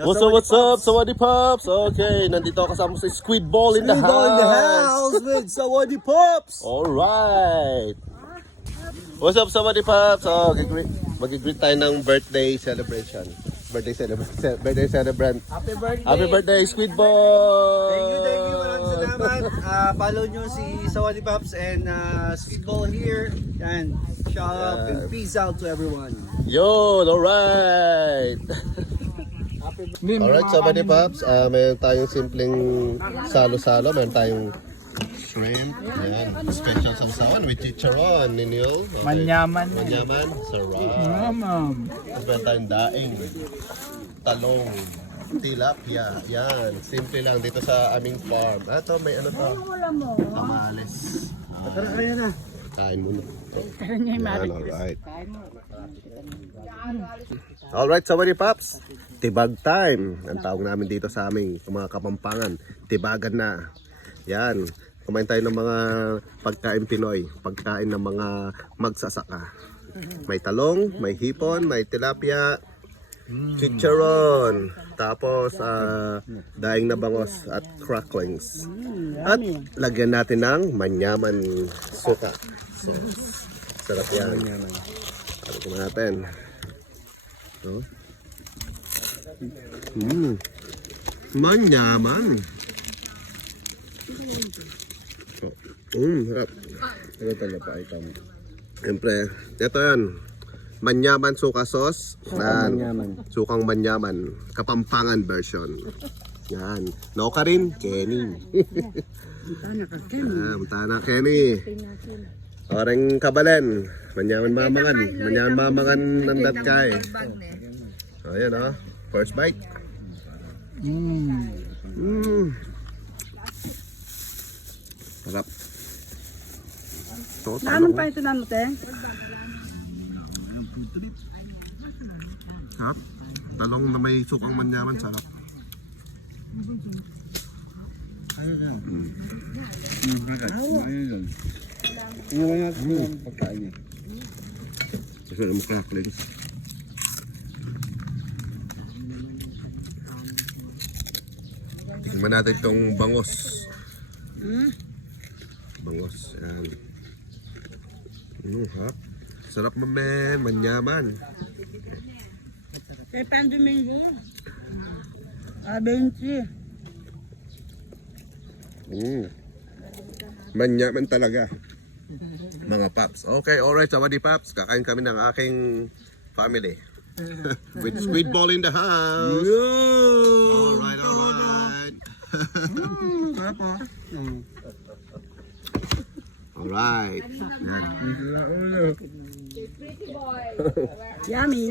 What's up? Sawadee Pops! Okay, nandito ako kasama si Squid Ball in the house! with Sawadee Pops! Alright! What's up, Sawadee Pops? Mag-greet tayo ng birthday celebration. Birthday celebrant. Happy birthday, Squid Ball! Thank you. Maraming salamat. Follow nyo si Sawadee Pops and Squid Ball here. Yan. Shout out and peace out to everyone. Yun! Alright! Alright, Sawadee Pops. Meron tayong simpleng salo-salo. Meron tayong shrimp. Ayan. Special samsawan with chicharon. Ninyo. Okay. Manyaman. Sarap. Tapos meron tayong daing. Talong. Tilapia. Yan. Simple lang dito sa aming farm. Ito, may ano to? Tamales. Kaya na. Kain muna. Yan, alright. Alright, Sawadee Pops. Tibag time. Ang tawag namin dito sa aming mga Kapampangan. Tibagan na. Yan. Kumain tayo ng mga pagkain Pinoy. Pagkain ng mga magsasaka. May talong, may hipon, may tilapia, chicharon, tapos daing na bangos at cracklings. At lagyan natin ng manyaman suka. So, sarap yan. Ano natin? No? Manyaman. Harap. Ano talaga pa item? Siyempre, ito yan. Manyaman suka sauce. Sukang manyaman. Kapampangan version. Yan. Noka rin, Kenny. Mutana Kenny. Oreng kabalen. Manyaman mamangan. Manyaman mamangan ng datkay. Ayan o. First bite. Sarap. Naman pa ito natin? Sarap. Talong na may sukang manyaman. Sarap. Kasi ang cracklings. Tingnan natin itong bangos. Bangos. Yan. Harap. Sarap mamen. Manyaman. Kay Pan Domingo. 20. Manyaman talaga. Mga Pops. Okay, alright, Sawadee Pops. Kakain kami ng aking family. With Squid Ball in the house. Alright. Alright. Yummy.